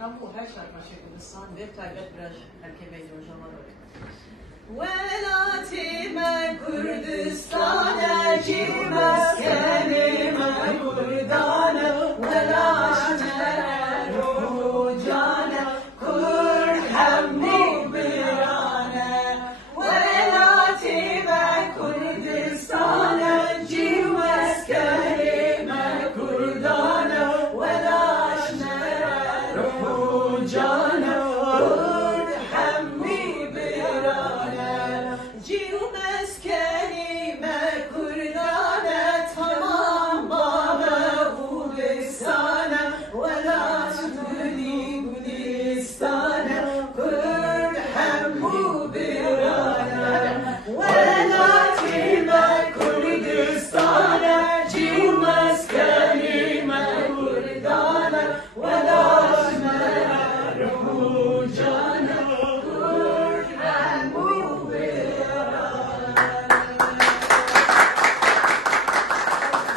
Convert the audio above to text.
همو هر شرکت کردستان به تایبت برش هرکی بیدون جمعه ولاتی من کردستان کی مسکنی من کردانم